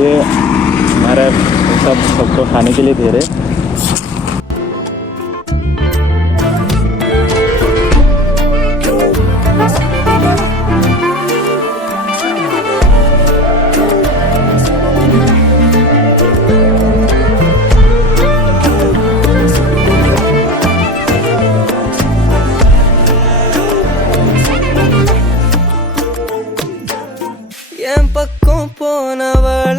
ये हमारा सबको खाने के लिए दे रहे। என் பக்கம் போனவள